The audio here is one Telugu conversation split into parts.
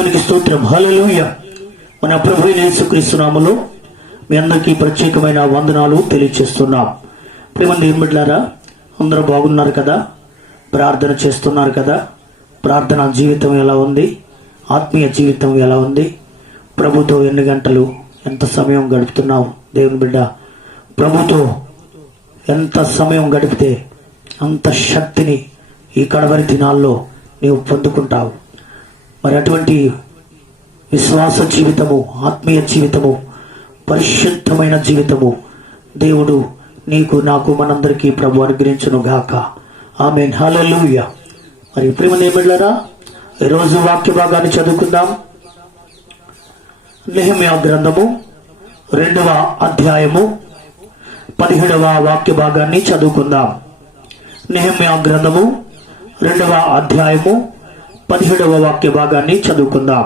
దేవునికి స్తోత్రం. హల్లెలూయా. మన ప్రభువైన యేసుక్రీస్తు నామములో మీ అందరికీ ప్రత్యేకమైన వందనాలు తెలియజేస్తున్నాం. ప్రియమైన దేవుని బిడ్డలారా, అందరూ బాగున్నారు కదా? ప్రార్థన చేస్తున్నారు కదా? ప్రార్థన జీవితం ఎలా ఉంది? ఆత్మీయ జీవితం ఎలా ఉంది? ప్రభుతో ఎన్ని గంటలు ఎంత సమయం గడుపుతున్నావు? దేవుని బిడ్డ, ప్రభుతో ఎంత సమయం గడిపితే అంత శక్తిని ఈ కడవరి దినాల్లో నీవు పొందుకుంటావు. మరి అటువంటి విశ్వాస జీవితము, ఆత్మీయ జీవితము, పరిశుద్ధమైన జీవితము దేవుడు నీకు, నాకు, మనందరికీ ప్రభు అనుగ్రహించును గాక. ఆమేన్. హల్లెలూయా. మరి ప్రియమైన బిడ్డలారా, ఈరోజు వాక్య భాగాన్ని చదువుకుందాం. నెహెమ్యా గ్రంథము 2వ అధ్యాయము 17వ వాక్య భాగాన్ని చదువుకుందాం. నెహెమ్యా గ్రంథము 2వ అధ్యాయము 17వ వాక్య భాగాన్ని చదువుకుందాం.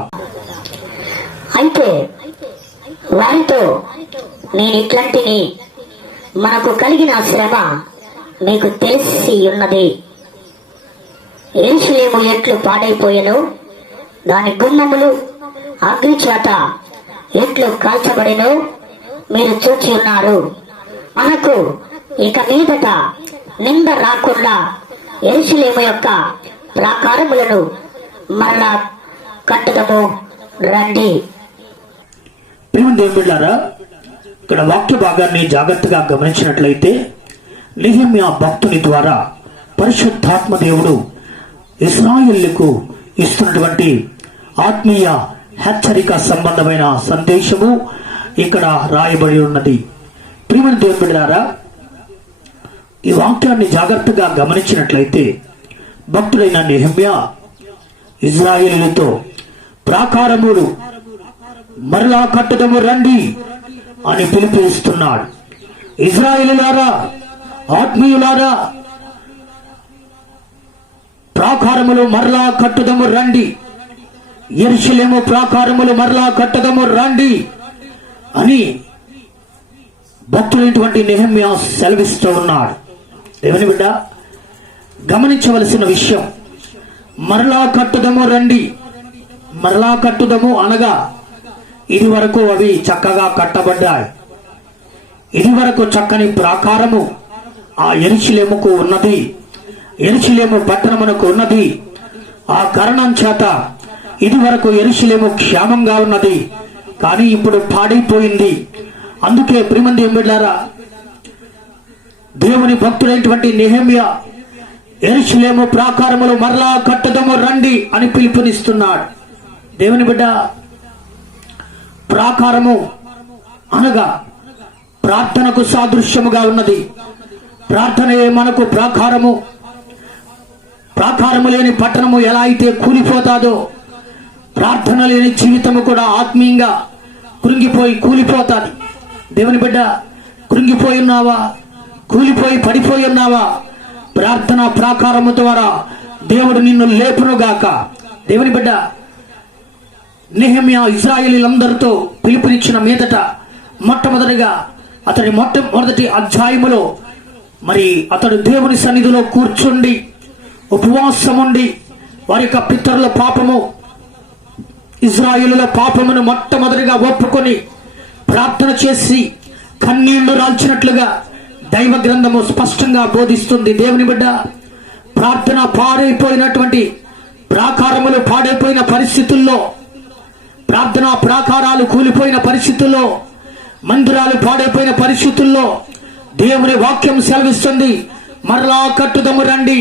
అయితే వారితో, నేను ఇట్లాంటిని, మనకు కలిగిన శ్రమ మీకు తెలిసి ఉన్నది. యెరూషలేము ఎట్లు పాడైపోయెను, దాని గుమ్మములు అగ్ని చేత ఎట్లు కాల్చబడెను మీరు చూచి ఉన్నారు. మనకు ఇక మీదట నింద రాకుండా యెరూషలేము యొక్క ప్రాకారములను మరలా కట్టుదము రండి. ప్రియమైన దేవుని బిడ్డలారా, ఇక్కడ వాక్య భాగాన్ని జాగ్రత్తగా గమనించినట్లయితే నెహెమ్యా భక్తుని ద్వారా పరిశుద్ధాత్మ దేవుడు ఇశ్రాయేలుకు ఇస్తున్నటువంటి ఆత్మీయ హెచ్చరిక సంబంధమైన సందేశము ఇక్కడ రాయబడి ఉన్నది. ప్రియమైన దేవుని బిడ్డలారా, ఈ వాక్యాన్ని జాగ్రత్తగా గమనించినట్లయితే భక్తుడైన నెహెమ్యా ఇశ్రాయేలుతో ప్రాకారములు మరలా కట్టుదము రండి అని పిలిపిస్తున్నాడు. ఇశ్రాయేలులారా, ఆత్మీయులారా, ప్రాకారములు మరలా కట్టుదము రండి, యెరూషలేము ప్రాకారములు మరలా కట్టుదము రండి అని భక్తుడైనటువంటి నెహెమ్యా సెలవిస్తూ ఉన్నాడు. దేవుని బిడ్డ, గమనించవలసిన విషయం, మరలా కట్టుదము రండి. మరలా కట్టుదము అనగా ఇది వరకు అవి చక్కగా కట్టబడ్డాయి. ఇది వరకు చక్కని ప్రాకారము ఆ యెరూషలేముకు ఉన్నది, యెరూషలేము పట్టణమునకు ఉన్నది. ఆ కారణం చేత ఇది వరకు యెరూషలేము క్షేమంగా ఉన్నది. కానీ ఇప్పుడు పాడైపోయింది. అందుకే ప్రియమైన దేవుని బిడ్డలారా, దేవుని భక్తుడైనటువంటి నెహెమ్యా యెరూషలేము ప్రాకారములు మరలా కట్టుదము రండి అని పిలుపునిస్తున్నాడు. దేవుని బిడ్డ, ప్రాకారము అనగా ప్రార్థనకు సాదృశ్యముగా ఉన్నది. ప్రార్థనయే మనకు ప్రాకారము. ప్రాకారము లేని పట్టణము ఎలా అయితే కూలిపోతాదో, ప్రార్థన లేని జీవితము కూడా ఆత్మీయంగా కృంగిపోయి కూలిపోతాది. దేవుని బిడ్డ, కృంగిపోయి ఉన్నావా? కూలిపోయి పడిపోయి ఉన్నావా? ప్రార్థన ప్రాకారము ద్వారా దేవుడు నిన్ను లేపునుగాక. దేవుని బిడ్డ, నెహెమ్యా ఇశ్రాయేలీయులందరితో పిలుపునిచ్చిన మీదట మొట్టమొదటిగా అతడి మొట్టమొదటి అధ్యాయములో మరి అతడు దేవుని సన్నిధిలో కూర్చుండి ఉపవాసం ఉండి వారి యొక్క పితరుల పాపము, ఇశ్రాయేలుల పాపమును మొట్టమొదటిగా ఒప్పుకొని ప్రార్థన చేసి కన్నీళ్లు రాల్చినట్లుగా దైవ గ్రంథము స్పష్టంగా బోధిస్తుంది. దేవుని బిడ్డ, ప్రార్థన పాడైపోయినటువంటి ప్రాకారములు పాడైపోయిన పరిస్థితుల్లో, ప్రార్థనా ప్రాకారాలు కూలిపోయిన పరిస్థితుల్లో, మందిరాలు పాడైపోయిన పరిస్థితుల్లో దేవుని వాక్యం సెలవిస్తుంది, మరలా కట్టుదము రండి,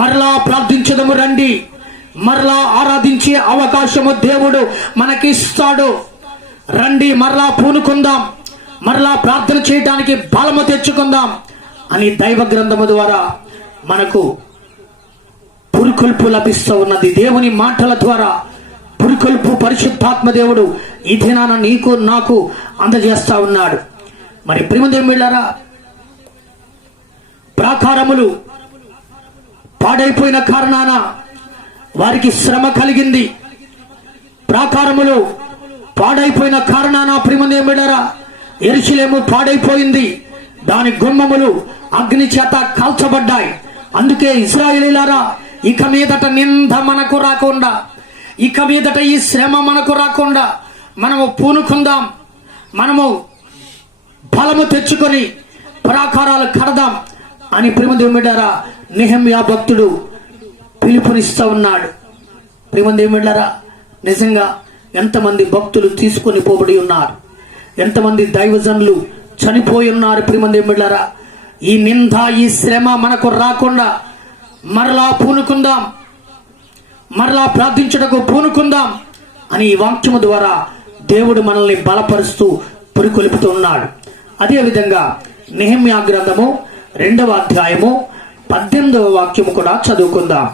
మరలా ప్రార్థించదము రండి, మరలా ఆరాధించే అవకాశము దేవుడు మనకిస్తాడు. రండి, మరలా పూనుకుందాం, మరలా ప్రార్థన చేయడానికి బలము తెచ్చుకుందాం అని దైవ గ్రంథము ద్వారా మనకు పురుకొల్పు లభిస్తూ ఉన్నది. దేవుని మాటల ద్వారా పురుకొల్పు పరిశుద్ధాత్మ దేవుడు ఈ దినాన నీకు నాకు అందజేస్తా ఉన్నాడు. మరి ప్రియమైన దేవుని బిడ్డలారా, ప్రాకారములు పాడైపోయిన కారణాన వారికి శ్రమ కలిగింది. ప్రాకారములు పాడైపోయిన కారణాన ప్రియమైన దేవుని బిడ్డలారా, యెరూషలేము పాడైపోయింది. దాని గుమ్మములు అగ్ని చేత కాల్చబడ్డాయి. అందుకే ఇశ్రాయేలీయులారా, ఇక మీదట నింద మనకు రాకుండా, ఇక మీదట ఈ శ్రమ మనకు రాకుండా మనము పూనుకుందాం, మనము బలము తెచ్చుకొని ప్రాకారాలు కడదాం అని ప్రియమైన బిడ్డలారా నెహెమ్యా భక్తుడు పిలుపునిస్తూ ఉన్నాడు. ప్రియమైన బిడ్డలారా, నిజంగా ఎంతమంది భక్తులు తీసుకొని పోబడి ఉన్నారు, ఎంతమంది దైవజనులు చనిపోయి ఉన్నారు. ప్రియమైన బిడ్డలారా, ఈ నింద ఈ శ్రమ మనకు రాకుండా మరలా పూనుకుందాం, మరలా ప్రార్థించుటకు పూనుకుందాం అని ఈ వాక్యము ద్వారా దేవుడు మనల్ని బలపరుస్తూ పురికొల్పుతూ ఉన్నాడు. అదేవిధంగా నెహెమ్యా గ్రంథము 2వ అధ్యాయము 18వ వాక్యము కూడా చదువుకుందాం.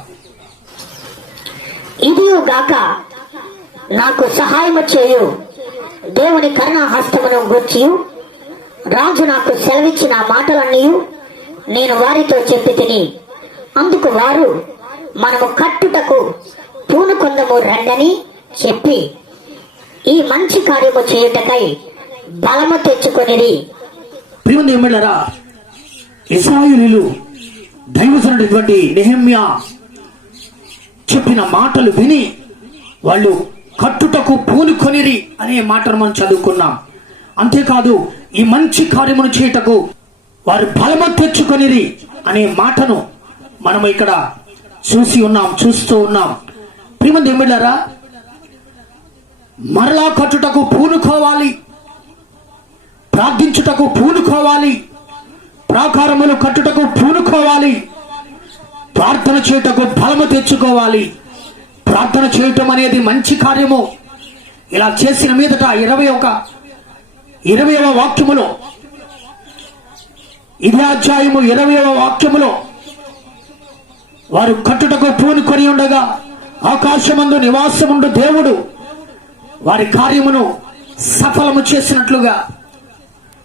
ఇదియు గాక నాకు సహాయము చేయు దేవుని కరుణా హస్తమును గూర్చి రాజు నాకు సెలవిచ్చిన మాటలన్నీ నేను వారితో చెప్పి తిని, అందుకు వారు మనము కట్టుటకు పూనుకొందము రండని చెప్పి ఈ మంచి కార్యము చేయుటకై బలము తెచ్చుకొనిరి. ప్రియమైన బిడ్డలారా, ఇశ్రాయేలీయులు దైవజనుడైనటువంటి నెహెమ్యా చెప్పిన మాటలు విని వాళ్ళు కట్టుటకు పూనుకొనిరి అనే మాటను మనం చదువుకున్నాం. అంతేకాదు ఈ మంచి కార్యమును చేయుటకు వారు బలము తెచ్చుకొనిరి అనే మాటను మనం ఇక్కడ చూస్తూ ఉన్నాం. ప్రియమైన బిడ్డలారా, మరలా కట్టుటకు పూనుకోవాలి, ప్రార్థించుటకు పూనుకోవాలి, ప్రాకారములు కట్టుటకు పూనుకోవాలి, ప్రార్థన చేయుటకు బలము తెచ్చుకోవాలి. ప్రార్థన చేయటం అనేది మంచి కార్యము. ఇలా చేసిన మీదట 20వ వాక్యములో, ఇదే అధ్యాయము 20వ వాక్యములో వారు కట్టుటకు పూనుకొని ఉండగా ఆకాశమందు నివాసముండు దేవుడు వారి కార్యమును సఫలము చేసినట్లుగా,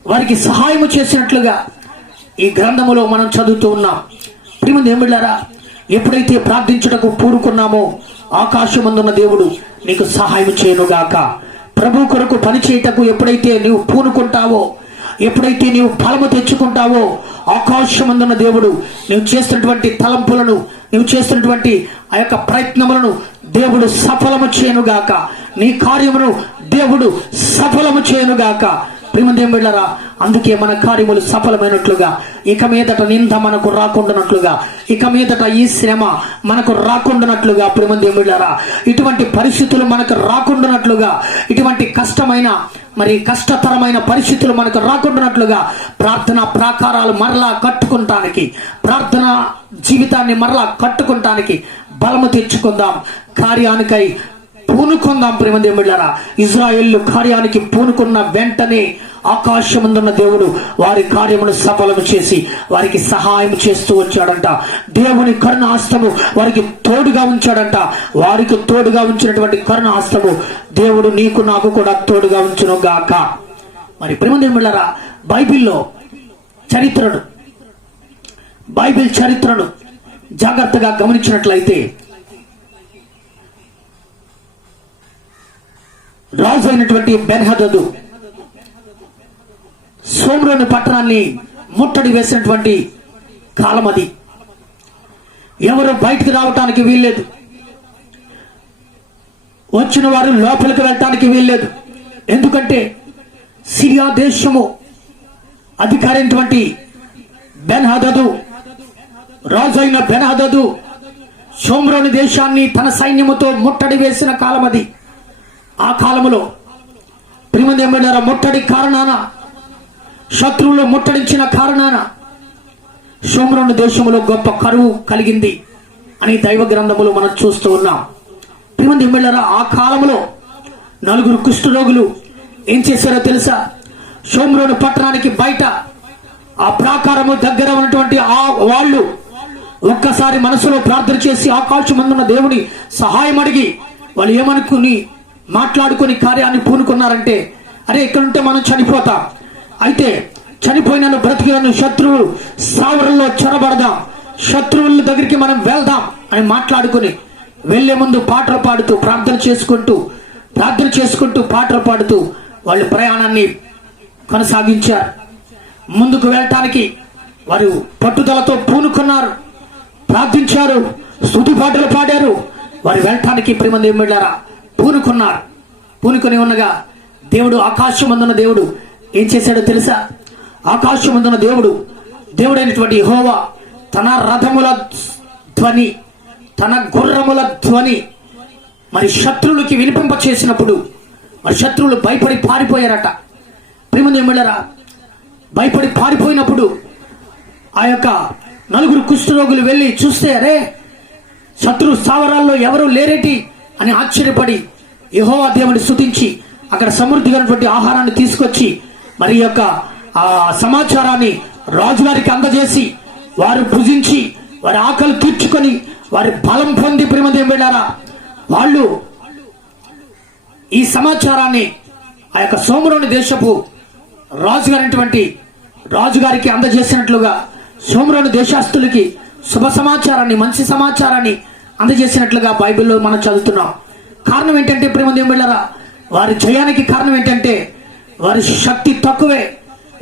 వారికి సహాయము చేసినట్లుగా ఈ గ్రంథములో మనం చదువుతూ ఉన్నాం. ప్రియమైన బిడ్డలారా, ఎప్పుడైతే ప్రార్థించుటకు పూనుకున్నామో ఆకాశమందున్న దేవుడు నీకు సహాయం చేయనుగాక. ప్రభు కొరకు పని చేయుటకు ఎప్పుడైతే నీవు పూనుకుంటావో, ఎప్పుడైతే నీవు బలము తెచ్చుకుంటావో ఆకాశమందున్న దేవుడు నీవు చేస్తున్నటువంటి తలంపులను, నీవు చేస్తున్నటువంటి ఆ యొక్క ప్రయత్నములను దేవుడు సఫలము చేయనుగాక. నీ కార్యమును దేవుడు సఫలము చేయనుగాక. ప్రియమైన బిడ్డలారా, అందుకే మన కార్యములు సఫలమైనట్లుగా, ఇక మీదట నింద మనకు రాకుండానట్లుగా, ఇక మీదట ఈ శ్రమ మనకు రాకుండానట్లుగా, ప్రియమైన బిడ్డలారా ఇటువంటి పరిస్థితులు మనకు రాకుండానట్లుగా, ఇటువంటి కష్టతరమైన పరిస్థితులు మనకు రాకుండానట్లుగా ప్రార్థన ప్రాకారాలు మరలా కట్టుకుంటానికి, ప్రార్థన జీవితాన్ని మరలా కట్టుకుంటానికి బలము తెచ్చుకుందాం, కార్యానికై పూనుకుందాం. ప్రియమైన బిడ్డలారా, ఇశ్రాయేలు కార్యానికి పూనుకున్న వెంటనే ఆకాశమందున్న దేవుడు వారి కార్యమును సఫలము చేసి వారికి సహాయం చేస్తూ వచ్చాడంట. దేవుని కరుణ హస్తము వారికి తోడుగా ఉంచాడంట. వారికి తోడుగా ఉంచినటువంటి కరుణ హస్తము దేవుడు నీకు నాకు కూడా తోడుగా ఉంచును గాక. మరి ప్రియమైన బిడ్డలారా, బైబిల్ చరిత్రను జాగ్రత్తగా గమనించినట్లయితే రాజు అయినటువంటి బెన్హదదు షోమ్రోను పట్టణాన్ని ముట్టడి వేసినటువంటి కాలం అది. ఎవరు బయటికి రావటానికి వీల్లేదు, వచ్చిన వారు లోపలికి వెళ్ళటానికి వీల్లేదు. ఎందుకంటే సిరియా దేశము అధికారి అయినటువంటి బెన్హదదు, రాజు అయిన బెన్హదదు షోమ్రోను దేశాన్ని తన సైన్యముతో ముట్టడి వేసిన కాలం అది. ఆ కాలములో ప్రియమైన బిడ్డలారా, ముట్టడి కారణాన, శత్రువులు ముట్టడించిన కారణాన షోమ్రోను దేశంలో గొప్ప కరువు కలిగింది అని దైవ గ్రంథములో మనం చూస్తూ ఉన్నాం. ప్రియమైన బిడ్డలారా, ఆ కాలంలో 4 కుష్ఠరోగులు ఏం చేశారో తెలుసా? షోమ్రోను పట్టణానికి బయట ఆ ప్రాకారము దగ్గర ఉన్నటువంటి ఆ వాళ్ళు ఒక్కసారి మనసులో ప్రార్థన చేసి ఆకాశమందున్న దేవుని సహాయం అడిగి వాళ్ళు ఏమనుకుని మాట్లాడుకుని కార్యాన్ని పూనుకున్నారంటే, అరే ఇక్కడుంటే మనం చనిపోతాం, అయితే చనిపోయినను బ్రతికినను శత్రువులు సావరంలో చొరబడదాం, శత్రువుల దగ్గరికి మనం వెళ్దాం అని మాట్లాడుకుని వెళ్లే ముందు పాటలు పాడుతూ ప్రార్థన చేసుకుంటూ పాటలు పాడుతూ వాళ్ళు ప్రయాణాన్ని కొనసాగించారు. ముందుకు వెళ్ళటానికి వారు పట్టుదలతో పూనుకున్నారు, ప్రార్థించారు, స్తుతి పాటలు పాడారు. వారు వెళ్ళటానికి ప్రేమ దేవుళ్ళారా పూనుకున్నారు. పూనుకొని ఉండగా దేవుడు ఆకాశమందున్న దేవుడు ఏం చేశాడో తెలుసా? ఆకాశమందున్న దేవుడైనటువంటి యెహోవా తన రథముల ధ్వని, తన గుర్రముల ధ్వని మరి శత్రువులకి వినిపింప చేసినప్పుడు మరి శత్రువులు భయపడి పారిపోయారట. ప్రేమ దేవుళ్ళారా, భయపడి పారిపోయినప్పుడు ఆ యొక్క 4 కుష్ఠరోగులు వెళ్ళి చూస్తే, అరే శత్రు స్థావరాల్లో ఎవరు లేరేటి అని ఆశ్చర్యపడి యెహోవా దేవుని స్తుతించి అక్కడ సమృద్ధిగా ఆహారాన్ని తీసుకొచ్చి మరి యొక్క ఆ సమాచారాన్ని రాజుగారికి అందజేసి వారు భుజించి వారి ఆకలి తీర్చుకొని వారి బలం పొంది ప్రేమ దేవుళ్ళారా వాళ్ళు ఈ సమాచారాన్ని ఆ యొక్క సోమరోని దేశపు రాజుగారికి అందజేసినట్లుగా సోమరోని దేశస్తులకి శుభ సమాచారాన్ని, మంచి సమాచారాన్ని అందజేసినట్లుగా బైబిల్లో మనం చదువుతున్నాం. కారణం ఏంటంటే ప్రేమ దేవుళ్ళారా, వారి జయానికి కారణం ఏంటంటే వారి శక్తి తక్కువే,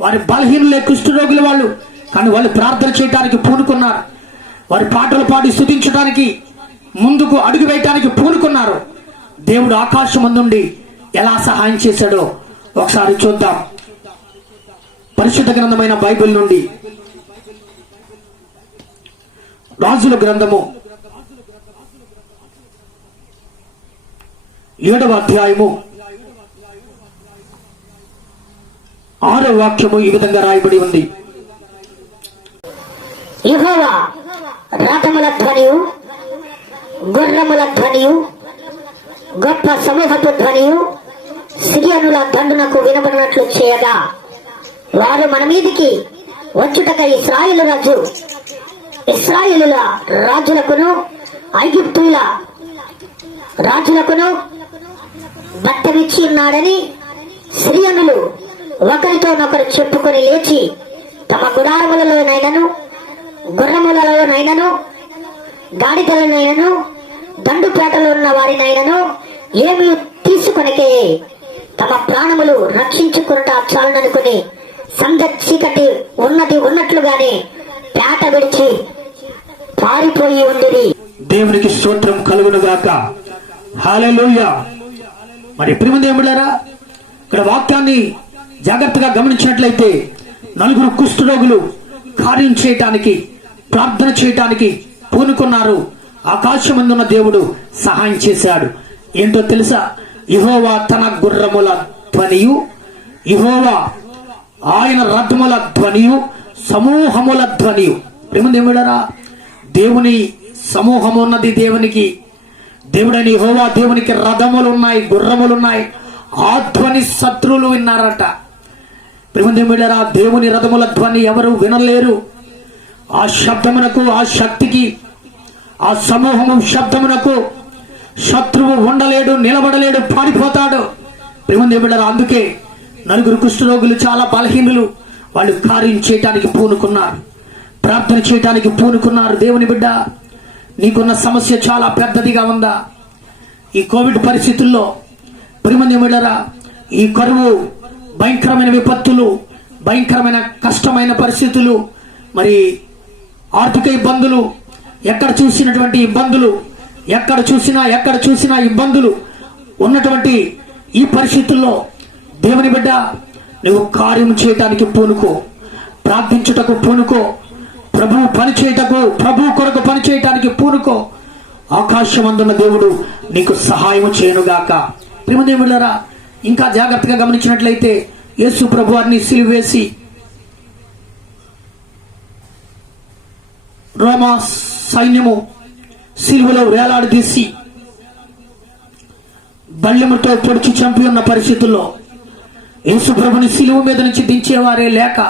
వారి బలహీనులే, కుష్ఠరోగులు వాళ్ళు. కానీ వాళ్ళు ప్రార్థన చేయడానికి పూనుకున్నారు. వారి పాటలు పాడి స్తుతించడానికి ముందుకు అడుగు వేయటానికి పూనుకున్నారు. దేవుడు ఆకాశమందుండి ఎలా సహాయం చేశాడో ఒకసారి చూద్దాం. పరిశుద్ధ గ్రంథమైన బైబిల్ నుండి రాజుల గ్రంథము 7వ అధ్యాయము 6వ వాక్యము ఈ విధంగా రాయబడి ఉంది. యెహోవా రథముల ధ్వనియు, గుర్రముల ధ్వనియు, గొప్ప సమూహపు ధ్వనియు సిరియనుల దండునకు వినబడినట్లు చేయగా వారు మన మీదికి వచ్చుటకై ఇశ్రాయేలుల రాజులకును ఐగుప్తుల రాజులకును బట్టమిచ్చి ఉన్నాడని సిరియనులు ఒకరితోనొకరు చెప్పుకొని లేచి తమ గుడారములలోనైనను, గుర్రములలోనైనను, గాడిదలనైనను, దండుపేటలో ఉన్న వారినైనను ఏమీ తీసుకొనకే తమ ప్రాణములు రక్షించుకున్నట చాలననుకుని సంధ్య చీకటి ఉన్నట్లుగానే పేట విడిచి పారిపోయి ఉండిరి. దేవునికి స్తోత్రం కలుగును గాక. హల్లెలూయా. మరి ప్రియమైన దేవులారా, ఇక్కడ వాక్యాన్ని జాగ్రత్తగా గమనించినట్లయితే 4 కుష్ఠరోగులు కార్యం చేయటానికి, ప్రార్థన చేయటానికి పూనుకున్నారు. ఆకాశమందున్న దేవుడు సహాయం చేశాడు. ఏంటో తెలుసా? యెహోవా తన గుర్రముల ధ్వనియు, యెహోవా ఆయన రథముల ధ్వనియు, సమూహముల ధ్వనియు. ప్రియమైన దేవులారా, దేవుని సమూహం ఉన్నది. దేవుడని యెహోవా దేవునికి రథములు ఉన్నాయి, గుర్రములు ఉన్నాయి. ఆ ధ్వని శత్రువులు విన్నారట. ప్రియమైన దేవుని రథముల ధ్వని ఎవరు వినలేరు. ఆ శబ్దమునకు, ఆ శక్తికి, ఆ సమూహము శబ్దమునకు శత్రువు ఉండలేడు, నిలబడలేడు, పారిపోతాడు. ప్రియమైన అందుకే 4 కుష్ఠరోగులు చాలా బలహీనులు. వాళ్ళు కార్యం చేయటానికి పూనుకున్నారు, ప్రార్థన చేయటానికి పూనుకున్నారు. దేవుని బిడ్డ, నీకున్న సమస్య చాలా పెద్దదిగా ఉందా? ఈ కోవిడ్ పరిస్థితుల్లో ప్రియమైన ఈ కరువు, భయంకరమైన విపత్తులు, భయంకరమైన కష్టమైన పరిస్థితులు, మరి ఆర్థిక ఇబ్బందులు, ఎక్కడ చూసినటువంటి ఇబ్బందులు, ఎక్కడ చూసినా ఇబ్బందులు ఉన్నటువంటి ఈ పరిస్థితుల్లో దేవుని బిడ్డ, నువ్వు కార్యం చేయటానికి పూనుకో, ప్రార్థించుటకు పూనుకో, ప్రభు కొరకు పని చేయటానికి పూనుకో. ఆకాశమందున్న దేవుడు నీకు సహాయం చేయనుగాక. ప్రియమైన ఇంకా జాగ్రత్తగా గమనించినట్లయితే యేసు ప్రభు వారిని సిలువేసి రోమా సైన్యము సిలువలో వేలాడదీసి బల్లెముతో పొడిచి చంపి ఉన్న పరిస్థితుల్లో యేసు ప్రభుని సిలువ మీద నుంచి దించేవారే లేక,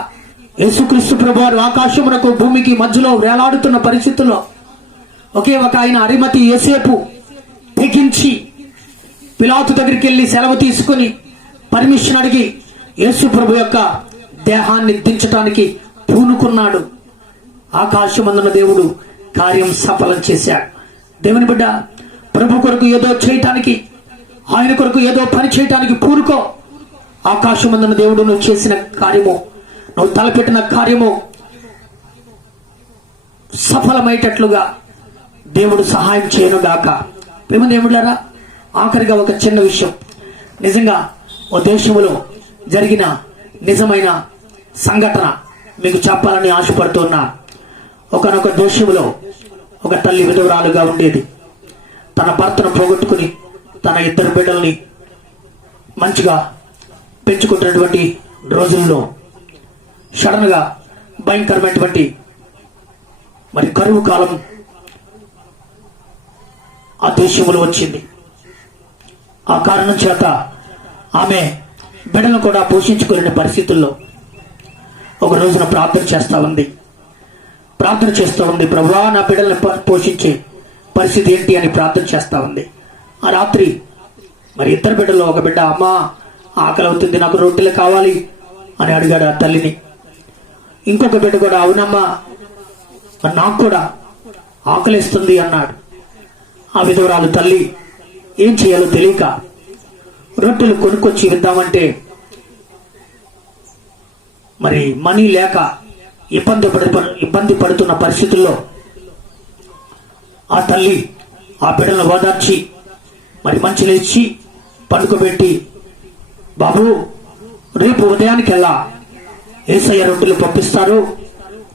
యేసుక్రీస్తు ప్రభు వారు ఆకాశమునకు భూమికి మధ్యలో వేలాడుతున్న పరిస్థితుల్లో ఒకే ఒక ఆయన అరిమతి యోసేపు తెగించి పిలాతు దగ్గరికి వెళ్ళి సెలవు తీసుకుని పర్మిషన్ అడిగి యేసు ప్రభు యొక్క దేహాన్ని దించటానికి పూనుకున్నాడు. ఆకాశమందున దేవుడు కార్యం సఫలం చేశాడు. దేవుని బిడ్డ, ప్రభు కొరకు ఏదో చేయటానికి, ఆయన కొరకు ఏదో పని చేయటానికి పూనుకో. ఆకాశమందున దేవుడు నువ్వు చేసిన కార్యము, నువ్వు తలపెట్టిన కార్యము సఫలమయ్యేటట్లుగా దేవుడు సహాయం చేయనుగాక. ప్రేమ ఏమిటారా, ఆఖరిగా ఒక చిన్న విషయం, నిజంగా ఓ దేశంలో జరిగిన నిజమైన సంఘటన మీకు చెప్పాలని ఆశపడుతున్నా. ఒకనొక దేశంలో ఒక తల్లి విధవరాలుగా ఉండేది. తన భర్తను పోగొట్టుకుని తన 2 బిడ్డల్ని మంచిగా పెంచుకుంటున్నటువంటి రోజుల్లో సడన్ గా భయంకరమైనటువంటి మరి కరువు కాలం ఆ దేశంలో వచ్చింది. ఆ కారణం చేత ఆమె బిడ్డలను కూడా పోషించుకోలేని పరిస్థితుల్లో ఒక రోజున ప్రార్థన చేస్తూ ఉంది. ప్రభువా, నా బిడ్డలను పోషించే పరిస్థితి ఏంటి అని ప్రార్థన చేస్తూ ఉంది. ఆ రాత్రి మరి 2 బిడ్డల్లో ఒక బిడ్డ, అమ్మా ఆకలి అవుతుంది, నాకు రొట్టెలు కావాలి అని అడిగాడు ఆ తల్లిని. ఇంకొక బిడ్డ కూడా, అవునమ్మా నాకు కూడా ఆకలిస్తుంది అన్నాడు. ఆ విధవరాలు తల్లి ఏం చేయాలో తెలియక రొట్టెలు కొనుక్కొచ్చి ఇద్దామంటే మరి మనీ లేక ఇబ్బంది పడుతున్న పరిస్థితుల్లో ఆ తల్లి ఆ బిడ్డలను ఓదార్చి మరి మంచిలు ఇచ్చి పండుకోబెట్టి, బాబు రేపు ఉదయానికెల్లా యేసయ్య రొట్టెలు పంపిస్తారు,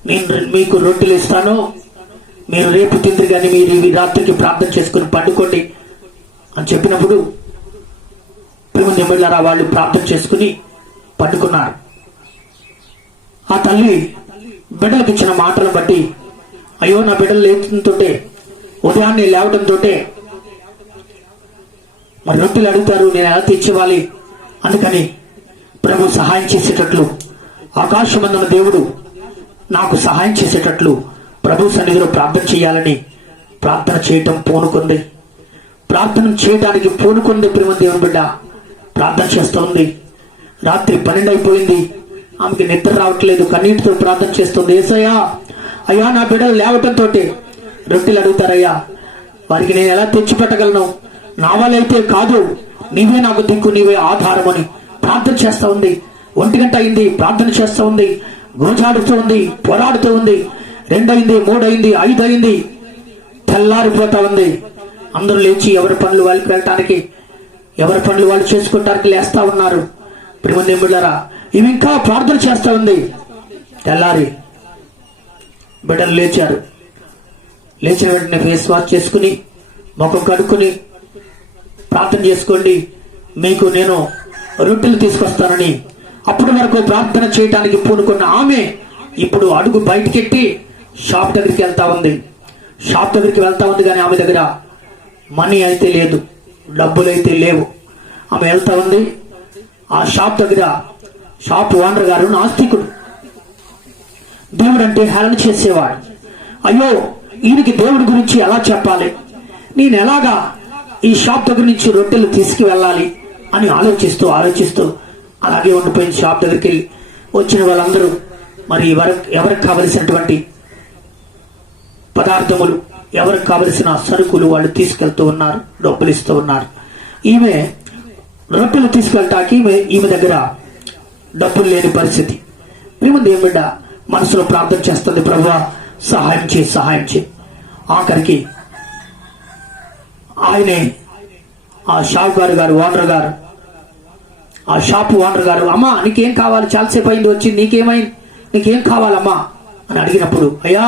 నేను మీకు రొట్టెలు ఇస్తాను, మీరు రేపు తిందిరి కానీ మీరు ఈ రాత్రికి ప్రార్థన చేసుకుని పండుకోండి అని చెప్పినప్పుడు ప్రేమరా వాళ్ళు ప్రార్థన చేసుకుని పండుకున్నారు. ఆ తల్లి బిడ్డలకు ఇచ్చిన మాటలను బట్టి, అయ్యో నా బిడ్డలు లేవడంతో ఉదయాన్నే లేవడంతో మరి రొట్టెలు అడుగుతారు, నేను ఎలా తెచ్చివ్వాలి, అందుకని ప్రభు సహాయం చేసేటట్లు ఆకాశమందున దేవుడు నాకు సహాయం చేసేటట్లు ప్రభు సన్నిధిలో ప్రార్థన చేయాలని ప్రార్థన చేయటం పూనుకుంది. ప్రార్థన చేయడానికి పూనుకుంది. ప్రేమ దేవుని బిడ్డ ప్రార్థన చేస్తూ ఉంది. రాత్రి 12 అయిపోయింది. ఆమెకి నిద్ర రావట్లేదు. కన్నీటితో ప్రార్థన చేస్తుంది. యేసయ్యా, అయ్యా నా బిడ్డలు లేవటంతో రొట్టెలు అడుగుతారయ్యా, వారికి నేను ఎలా తెచ్చి పెట్టగలను, నా వాళ్ళైతే కాదు, నీవే నాకు దిక్కు, నీవే ఆధారం అని ప్రార్థన చేస్తూ ఉంది. 1 గంట అయింది, ప్రార్థన చేస్తూ ఉంది, గోజాడుతూ ఉంది, పోరాడుతూ ఉంది. 2 అయింది, 3 అయింది, 5 అయింది, తెల్లారిపోతా ఉంది. అందరూ లేచి ఎవరి పనులు వాళ్ళకి వెళ్ళటానికి, ఎవరి పనులు వాళ్ళు చేసుకోవటానికి లేస్తా ఉన్నారు. ప్రేమదేవులారా, ఇవి ఇంకా ప్రార్థన చేస్తా ఉంది. తెల్లారి బిడ్డలు లేచారు. లేచిన వెంటనే ఫేస్ వాష్ చేసుకుని ముఖం కడుక్కుని ప్రార్థన చేసుకోండి, మీకు నేను రొట్టెలు తీసుకొస్తానని అప్పటి వరకు ప్రార్థన చేయడానికి పూనుకున్న ఆమె ఇప్పుడు అడుగు బయటకెట్టి షాప్ దగ్గరికి వెళ్తా ఉంది. షాప్ దగ్గరికి వెళ్తా ఉంది కానీ ఆమె దగ్గర మనీ అయితే లేదు, డబ్బులు అయితే లేవు. ఆమె వెళ్తా ఉంది. ఆ షాప్ దగ్గర షాప్ ఓనర్ గారు నాస్తికుడు, దేవుడు అంటే హేళన చేసేవాడు. అయ్యో ఈయనకి దేవుడి గురించి ఎలా చెప్పాలి, నేను ఎలాగా ఈ షాప్ దగ్గర నుంచి రొట్టెలు తీసుకువెళ్ళాలి అని ఆలోచిస్తూ అలాగే ఉండిపోయింది. షాప్ దగ్గరికి వెళ్ళి వచ్చిన వాళ్ళందరూ మరి ఎవరికి కావలసినటువంటి పదార్థములు, ఎవరికి కావలసిన సరుకులు వాళ్ళు తీసుకెళ్తూ ఉన్నారు, డబ్బులు ఇస్తూ ఉన్నారు. ఈమె రొట్టెలు తీసుకెళ్ళటానికి ఈమె దగ్గర డబ్బులు లేని పరిస్థితి. మేము దేవుని బిడ్డ మనసులో ప్రార్థన చేస్తుంది, ప్రభువా సహాయం చేయి. ఆఖరికి ఆయనే ఆ షాపుకారు గారు ఓనర్ గారు, ఆ షాపు ఓనర్ గారు, అమ్మా నీకేం కావాలి, చాలాసేపు అయింది వచ్చి, నీకేం కావాలమ్మా అని అడిగినప్పుడు, అయ్యా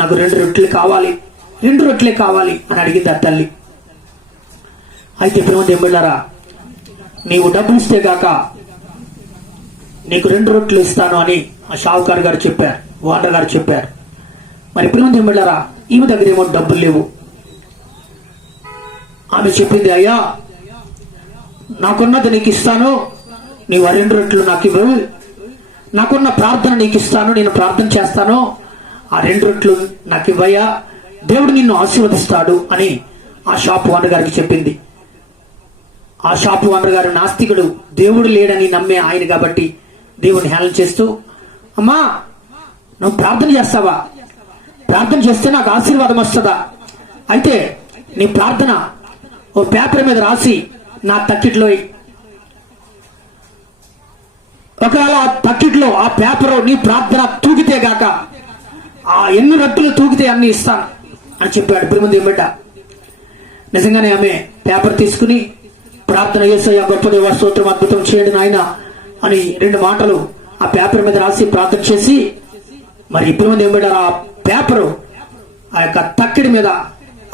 నాకు 2 రొట్టెలు కావాలి, 2 రొట్టెలే కావాలి అని అడిగింది ఆ తల్లి. అయితే ప్రేమ దేవుళ్ళారా, నీవు డబ్బులు ఇస్తే గాక నీకు 2 రొట్టెలు ఇస్తాను అని ఆ షావుకారు గారు చెప్పారు, ఓనర్ గారు చెప్పారు. మరి ప్రేమ దేవుళ్ళారా, ఈమె దగ్గర ఏమో డబ్బులు లేవు. ఆమె చెప్పింది, అయ్యా నాకున్నది నీకు ఇస్తాను, నీవు 2 రొట్టెలు నాకు ఇవ్వవు, నాకున్న ప్రార్థన నీకు ఇస్తాను, నేను ప్రార్థన చేస్తాను, ఆ 2 రొట్టెలు నాకు ఇవ్వయ్యా, దేవుడు నిన్ను ఆశీర్వదిస్తాడు అని ఆ షాప్ ఓనర్ గారికి చెప్పింది. ఆ షాప్ ఓనర్ గారు నాస్తికుడు, దేవుడు లేడని నమ్మే ఆయన కాబట్టి దేవుని హేళన చేస్తూ, అమ్మా నువ్వు ప్రార్థన చేస్తావా, ప్రార్థన చేస్తే నాకు ఆశీర్వాదం వస్తుందా, అయితే నీ ప్రార్థన ఓ పేపర్ మీద రాసి నా తక్కిట్లో, ఒకవేళ తక్కిట్లో ఆ పేపర్ నీ ప్రార్థన తూగితే గాక ఆ ఎన్ని రొట్టెలు తూగితే అన్ని ఇస్తాను అని చెప్పాడు. ప్రేమ బిడ్డ నిజంగానే ఆమె పేపర్ తీసుకుని ప్రార్థన యేసయ్య గొప్ప దేవా స్తోత్రం, అద్భుతం చేయండి నాయన అని 2 మాటలు ఆ పేపర్ మీద రాసి ప్రార్థన చేసి, మరి ఇప్పుడు మంది ఏం పెట్టారు, ఆ పేపరు ఆ యొక్క తక్కిడి మీద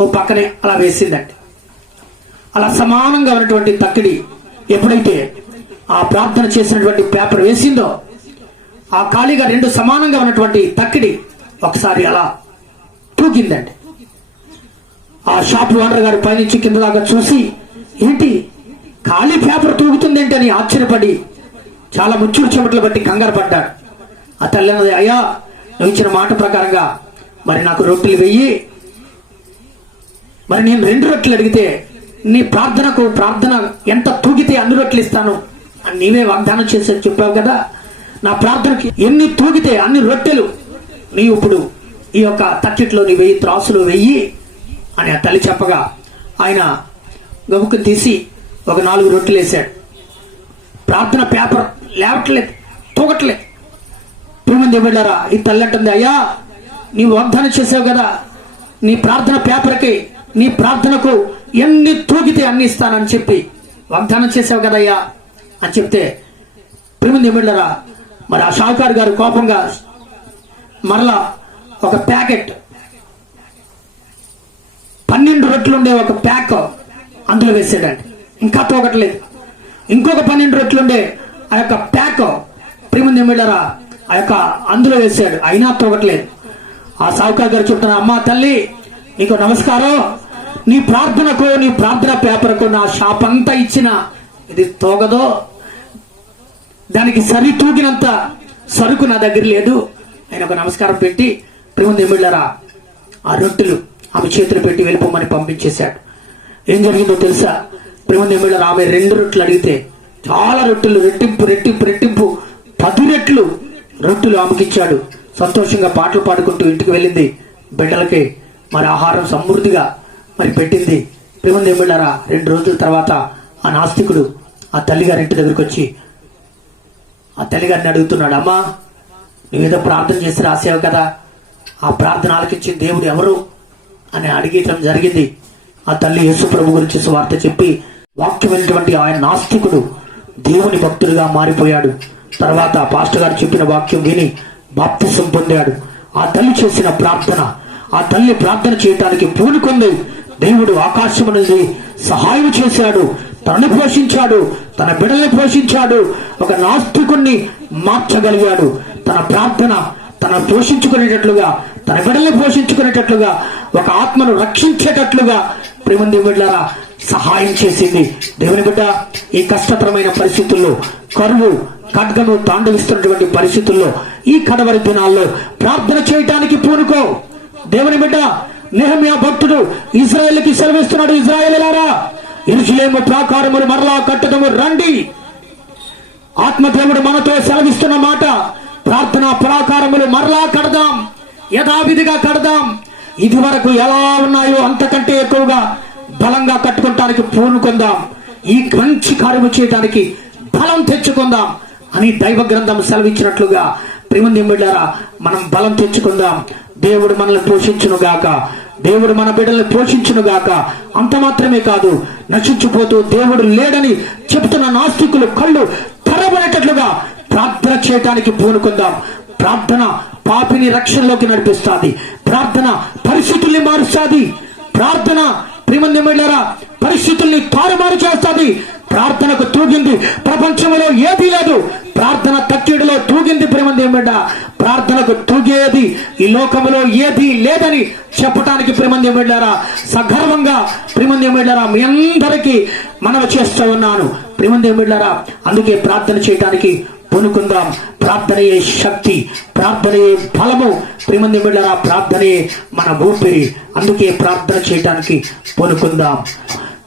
ఓ పక్కనే అలా వేసిందండి. అలా సమానంగా ఉన్నటువంటి తక్కిడి ఎప్పుడైతే ఆ ప్రార్థన చేసినటువంటి పేపర్ వేసిందో, ఆ ఖాళీగా 2 సమానంగా ఉన్నటువంటి తక్కిడి ఒకసారి అలా తూగిందండి. ఆ షాప్ ఓనర్ గారు పైనుంచి కింద దాకా చూసి, ఏంటి ఖాళీ పేపర్ తూగుతుంది ఏంటి అని ఆశ్చర్యపడి చాలా ముచ్చుడు చెమటలు బట్టి కంగారు పడ్డాడు. ఆ తల్లి అన్నది, అయ్యా నువ్వు ఇచ్చిన మాట ప్రకారంగా మరి నాకు రొట్టెలు వెయ్యి, మరి నేను 2 రొట్టెలు అడిగితే నీ ప్రార్థన ఎంత తూగితే అన్ని రొట్టెలు ఇస్తాను అని నీవే వాగ్దానం చేసి చెప్పావు కదా, నా ప్రార్థనకి ఎన్ని తూగితే అన్ని రొట్టెలు నీవు ఇప్పుడు ఈ యొక్క తక్కిట్లో నీ 1000 త్రాసులు వెయ్యి అని ఆ తల్లి చెప్పగా, ఆయన గబుక్కుని తీసి ఒక 4 రొట్టెలు వేశాడు. ప్రార్థన పేపర్ లేవట్లేదు, తూగట్లేదు. ప్రియమంది వెళ్ళారా, ఈ తల్లి అంటుంది, అయ్యా నీవు వాగ్దానం చేసావు కదా, నీ ప్రార్థన పేపర్కి నీ ప్రార్థనకు ఎన్ని తూగితే అన్ని ఇస్తానని చెప్పి వాగ్దానం చేసావు కదయ్యా అని చెప్తే, ప్రియమంది వెళ్ళారా, మరి ఆ షావుకారు గారు కోపంగా మరలా ఒక ప్యాకెట్ 12 రొట్టెలుండే ఒక ప్యాక్ అందులో వేసాడండి. ఇంకా తోగట్లేదు. ఇంకొక 12 రొట్టెలుండే ఆ యొక్క ప్యాక్ ప్రియమంది వెళ్ళారా ఆ యొక్క అందులో వేసాడు, అయినా తోగట్లేదు. ఆ సావుకారు గారు చెప్తున్నా, అమ్మా తల్లి నీకు నమస్కారం, నీ ప్రార్థనకు నీ ప్రార్థన పేపర్కు నా షాప్ అంతా ఇచ్చిన ఇది తోగదో, దానికి సరి తూగినంత సరుకు నా దగ్గర లేదు. ఆయన ఒక నమస్కారం పెట్టి ప్రియమంది వెళ్ళారా ఆ రొట్టెలు ఆమె చేతులు పెట్టి వెళ్ళిపోమని పంపించేశాడు. ఏం జరిగిందో తెలుసా, ప్రియమంది వెళ్ళారా ఆమె 2 రొట్టెలు అడిగితే చాలా రొట్టెలు రెట్టింపు 10 రెట్లు రొట్టెలు ఆమెకిచ్చాడు. సంతోషంగా పాటలు పాడుకుంటూ ఇంటికి వెళ్ళింది. బిడ్డలకి మరి ఆహారం సమృద్ధిగా మరి పెట్టింది. ప్రియమంది వెళ్ళారా 2 రోజుల తర్వాత ఆ నాస్తికుడు ఆ తల్లిగారి ఇంటి దగ్గరికి వచ్చి ఆ తల్లిగారిని అడుగుతున్నాడు, అమ్మా నువ్వేదో ప్రార్థన చేసి రాసావు కదా, ఆ ప్రార్థన ఆలకించిన దేవుడు ఎవరు అని అడిగటం జరిగింది. ఆ తల్లి యేసు ప్రభు గురించి సువార్త చెప్పి వాక్యమైనటువంటి ఆయన నాస్తికుడు దేవుని భక్తుడిగా మారిపోయాడు. తర్వాత పాస్టర్ గారు చెప్పిన వాక్యం విని బాప్తిసం పొందాడు. ఆ తల్లి చేసిన ప్రార్థన, ఆ తల్లి ప్రార్థన చేయటానికి పూనుకుంది. దేవుడు ఆకాశం నుండి సహాయం చేశాడు, తనని పోషించాడు, తన బిడ్డల్ని పోషించాడు. ఒక నాస్తికుణ్ణి మార్చగలిగాడు. తన ప్రార్థన తన పోషించుకునేటట్లుగా, తన బిడ్డల్ని పోషించుకునేటట్లుగా, ఒక ఆత్మను రక్షించేటట్లుగా ప్రియమంది బిడ్డలారా సహాయం చేసింది. దేవుని బిడ్డ ఈ కష్టతరమైన పరిస్థితుల్లో, కరువు ఖడ్గము తాండవిస్తున్నటువంటి పరిస్థితుల్లో, ఈ కడవరి దినాల్లో ప్రార్థన చేయటానికి పూనుకో. దేవుని బిడ్డ నెహెమ్యా భక్తుడు ఇశ్రాయేలుకి సెలవిస్తున్నాడు, ఇశ్రాయేలులారా యెరూషలేము ప్రాకారములు మరలా కట్టడము రండి. ఆత్మదేవుడు మనతో సెలవిస్తున్న మాట, ప్రార్థనా ప్రాకారములు మరలా కడదాం, యథావిధిగా కడదాం. ఇది వరకు ఎలా ఉన్నాయో అంతకంటే ఎక్కువగా బలంగా కట్టుకోవటానికి పూనుకుందాం. ఈ మంచి కార్యము చేయడానికి బలం తెచ్చుకుందాం అని దైవ గ్రంథం సెలవిచ్చినట్లుగా ప్రియమంది బిడ్డలారా మనం బలం తెచ్చుకుందాం. దేవుడు మనల్ని పోషించును గాక, దేవుడు మన బిడ్డల్ని పోషించును గాక. అంత మాత్రమే కాదు, నశించిపోతూ దేవుడు లేడని చెబుతున్న నాస్తికులు కళ్ళు తెరబడేటట్లుగా ప్రార్థన చేయటానికి పూనుకుందాం. ప్రార్థన పాపిని రక్షణలోకి నడిపిస్తుంది. ప్రార్థన పరిస్థితుల్ని మారుస్తుంది. ప్రార్థన ప్రియమంది బిడ్డలారా పరిస్థితుల్ని తారుమారు చేస్తుంది. ప్రార్థనకు తూగింది ప్రపంచంలో ఏదీ లేదు. ప్రార్థన తక్కిడిలో తూగింది ప్రియమంది బిడ్డ. ప్రార్థనకు తూగేది ఈ లోకంలో ఏదీ లేదని చెప్పటానికి ప్రియమంది బిడ్డలారా సగర్వంగా ప్రియమంది బిడ్డలారా మీ అందరికీ మనవి చేస్తూ ఉన్నాను. ప్రియమంది బిడ్డలారా అందుకే ప్రార్థన చేయడానికి పూనుకుందాం. ప్రార్థనయే శక్తి, ప్రార్థనయే బలము. ప్రియమంది బిడ్డలారా ప్రార్థనయే మన ఊపిరి. అందుకే ప్రార్థన చేయడానికి పూనుకుందాం.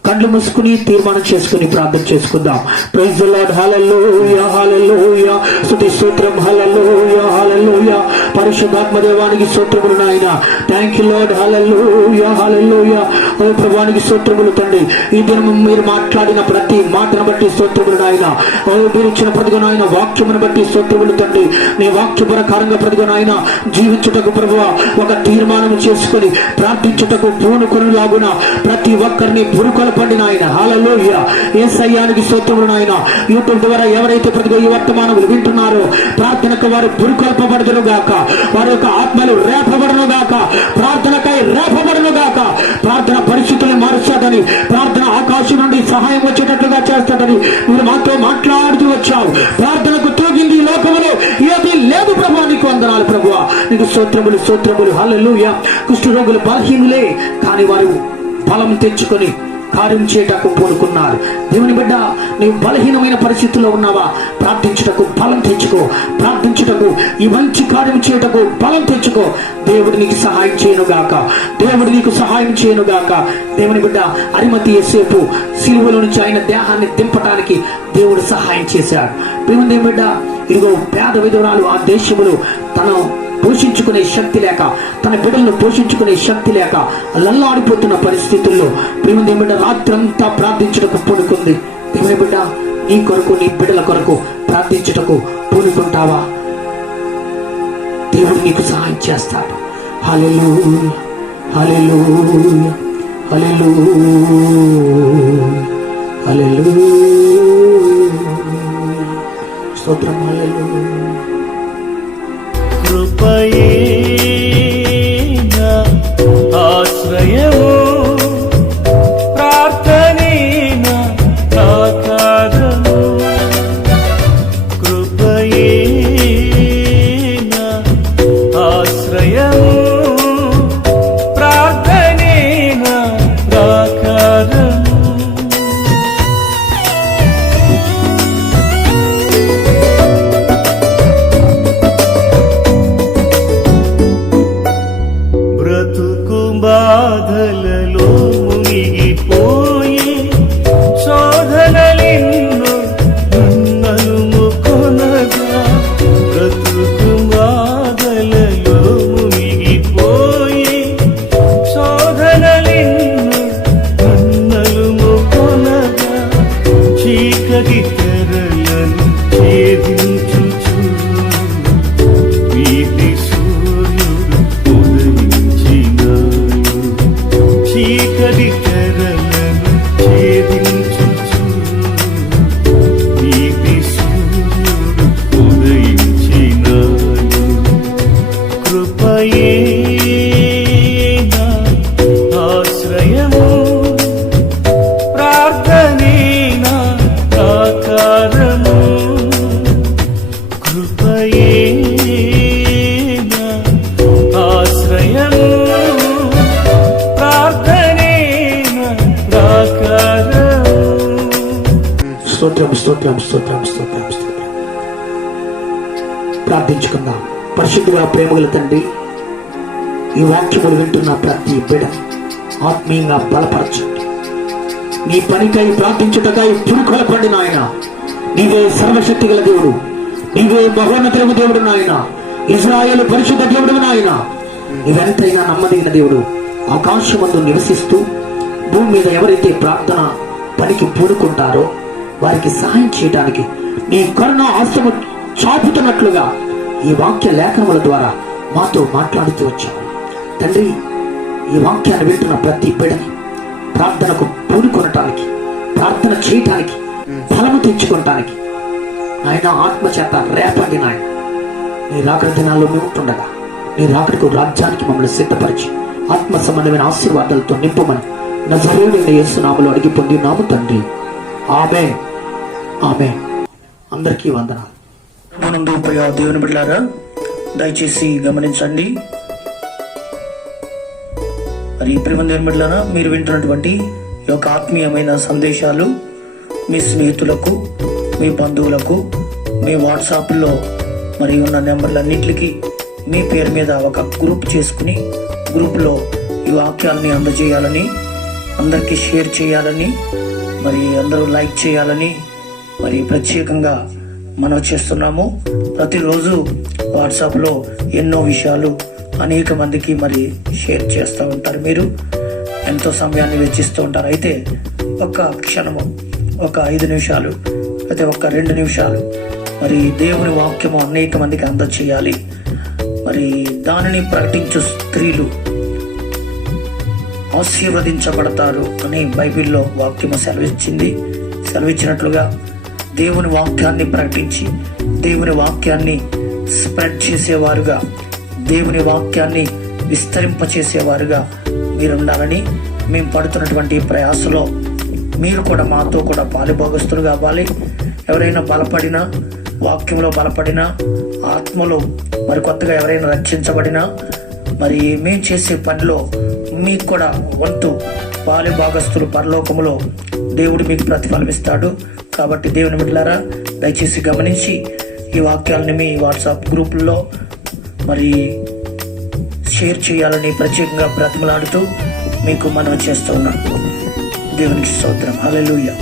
కళ్ళు మూసుకుని తీర్మానం చేసుకుని ప్రార్థన చేసుకుందాం. Praise the lord. Hallelujah hallelujah. స్తుతి స్తోత్రం. Hallelujah hallelujah. పరిశుద్ధాత్మ దేవానికి స్తోత్రములు నాయన. Thank you lord. Hallelujah hallelujah. ఓ ప్రభువానికి స్తోత్రములు తండ్రి. ఈ దినం మీరు మాట్లాడిన ప్రతి మాటను బట్టి స్తోత్రములు నాయన. ఓ మీరు ఇచ్చిన ప్రతిగా నాయన వాక్యమును బట్టి స్తోత్రములు తండ్రి. నీ వాక్య ప్రకారంగా ప్రతిగా నాయన జీవించుటకు ప్రభువా ఒక తీర్మానం చేసుకుని ప్రార్థించుటకు పూనుకొనులాగున ప్రతి ఒక్కరిని పురుకొల్పండి నాయన. హల్లెలూయా. యేసయ్యానికి స్తోత్రములు నాయన. యూట్యూబ్ ద్వారా ఎవరైతే ప్రతిగా ఈ వర్తమానములు వింటున్నారో ప్రార్థనకు వారు పురుకొల్పబడుదును గాక. వారి యొక్క ఆత్మలు రేపబడును గాక. ప్రార్థనకై రేపబడును గాక. ప్రార్థన పరిస్థితులను మారుస్తాడని, ప్రార్థన ఆకాశం నుండి సహాయం వచ్చేటట్లుగా చేస్తాడని మీరు మాతో మాట్లాడుతూ వచ్చావు. ప్రార్థనకు తూగింది ఈ లోకములో ఏది లేదు ప్రభువా. నీకు వందనాలు ప్రభువా. నీకు స్తోత్రములు స్తోత్రములు. హల్లెలూయా. కుష్ఠరోగులు బలహీనులే, కానీ వారు బలం తెచ్చుకొని కార్యం చేయటకు పూనుకున్నారు. దేవుని బిడ్డ, నీవు బలహీనమైన పరిస్థితుల్లో ఉన్నావా? ప్రార్థించుటకు బలం తెచ్చుకో. ప్రార్థించుటకు ఈ మంచి కార్యం చేయటకు బలం తెచ్చుకో. దేవుడు నీకు సహాయం చేయనుగాక. దేవుడు నీకు సహాయం చేయనుగాక. దేవుని బిడ్డ, అరిమతి యేసేపు సిలువలో నుంచి ఆయన దేహాన్ని దింపటానికి దేవుడు సహాయం చేశాడు. దేవుని బిడ్డ, ఇదిగో పేద విధురాలు ఆ దేశములో తన పోషించుకునే శక్తి లేక, తన బిడ్డలను పోషించుకునే శక్తి లేక లల్లాడిపోతున్న పరిస్థితుల్లో దేవుని బిడ్డ రాత్రంతా ప్రార్థించుటకు పూనుకుంది. దేవుని బిడ్డ, నీ కొరకు నీ బిడ్డల కొరకు ప్రార్థించుటకు పూనుకుంటావా? దేవుడు నీకు సహాయం చేస్తాడు. హల్లెలూయా హల్లెలూయా హల్లెలూయా హల్లెలూయా. స్తోత్రం. హల్లెలూయా. కృపయే నా ఆశ్రయము, ప్రార్థనే నా ఆధారము. కృపయే నా ఆశ్రయము, ప్రార్థనే నా ఆధారము. బాధలలో మునిగిపోయి శోధనలిన్నో నన్ను కొనగా, బ్రతుకు బాధలలో మునిగిపోయి శోధనలిన్నో నన్ను కొనగా, చీకటి తెరలను ఛేదించుచు వీటి సూర్యుడు ఉదయించినాడు. చీకటి తెరలను ఛేదించుచు వీటి సూర్యుడు ఉదయించినాడు. కృపయే నా ఆశ్రయము, ప్రార్థనే నా ఆధారము. కృపయే నా ఆశ్రయము, ప్రార్థనే నా ఆధారము. స్తోత్రం స్తోత్రం స్తోత్రం స్తోత్రం స్తోత్రం. ప్రార్థించుకుందాం. పరిశుద్ధుగా ప్రేమగల తండ్రి, ఈ వాక్యములు వింటున్న ప్రతి బిడ్డ ఆత్మీయంగా బలపరచండి. నీ పనికై ప్రార్థించుటకై పురుకొలపండి నాయన. నీవే సర్వశక్తి గల దేవుడు, నీవే మహోన్నతులకు దేవుడు నాయన. ఇశ్రాయేలు పరిశుద్ధ దేవుడు నాయన. నీవెంతైనా నమ్మదగిన దేవుడు. ఆకాశమందు నివసిస్తూ భూమి మీద ఎవరైతే ప్రార్థన పనికి పూనుకుంటారో వారికి సహాయం చేయడానికి నీ కరుణ హస్తము చాపుతున్నట్లుగా ఈ వాక్య లేఖనముల ద్వారా మాతో మాట్లాడుతూ వచ్చావు తండ్రి. ఈ వాక్యాన్ని వింటున్న ప్రతి బిడ్డని ప్రార్థనకు పూనుకొనటానికి, ప్రార్థన చేయటానికి, ఫలము తెచ్చుకోవటానికి ఆయన ఆత్మచేత రేపండి నాయన. నీ రాకడ దినాల్లో మేము ఉంటుండగా నీ రాకడకు రాజ్యానికి మమ్మల్ని సిద్ధపరిచి ఆత్మ సంబంధమైన ఆశీర్వాదాలతో నింపమని నజరేయుడైన యేసు నామములో అడిగి పొందినాము తండ్రి. ఆమేన్ ఆమేన్. అందరికీ వందనాలు. మనందు ప్రియ దేవుని బిడ్డలారా, దయచేసి గమనించండి. మరి ప్రియ దేవుని బిడ్డలారా, మీరు వింటున్నటువంటి ఈ యొక్క ఆత్మీయమైన సందేశాలు మీ స్నేహితులకు, మీ బంధువులకు, మీ వాట్సాప్లో మరి ఉన్న నెంబర్లన్నింటికి మీ పేరు మీద ఒక గ్రూప్ చేసుకుని గ్రూప్లో ఈ వాక్యాలని అందజేయాలని అందరికీ షేర్ చేయాలని, మరి అందరూ లైక్ చేయాలని మరి ప్రత్యేకంగా మనం చేస్తున్నాము. ప్రతిరోజు వాట్సాప్లో ఎన్నో విషయాలు అనేక మందికి మరి షేర్ చేస్తూ ఉంటారు. మీరు ఎంతో సమయాన్ని వెచ్చిస్తూ ఉంటారు. అయితే ఒక క్షణము, ఒక 5 నిమిషాలు, అయితే ఒక 2 నిమిషాలు మరి దేవుని వాక్యము అనేక మందికి అందచేయాలి. మరి దానిని ప్రకటించు స్త్రీలు ఆశీర్వదించబడతారు అని బైబిల్లో వాక్యము సెలవిచ్చినట్లుగా దేవుని వాక్యాన్ని ప్రకటించి దేవుని వాక్యాన్ని స్ప్రెడ్ చేసేవారుగా, దేవుని వాక్యాన్ని విస్తరింపచేసేవారుగా మీరు ఉండాలని మేము పడుతున్నటువంటి ప్రయాసలో మీరు కూడా మాతో కూడా పాలుభాగస్తులు కావాలి. ఎవరైనా బలపడినా, వాక్యంలో బలపడినా, ఆత్మలో మరి కొత్తగా ఎవరైనా రక్షించబడినా మరి మేము చేసే పనిలో మీకు కూడా వంతు పాలుభాగస్తులు పరలోకములో దేవుడు మీకు ప్రతిఫలమిస్తాడు. కాబట్టి దేవుని బిడ్డలారా, దయచేసి గమనించి ఈ వాక్యాలని మీ వాట్సాప్ గ్రూపుల్లో మరి షేర్ చేయాలని ప్రత్యేకంగా బ్రతిమలాడుతూ మీకు మనవి చేస్తూ ఉన్నాను. దేవునికి స్తోత్రం. హల్లెలూయా.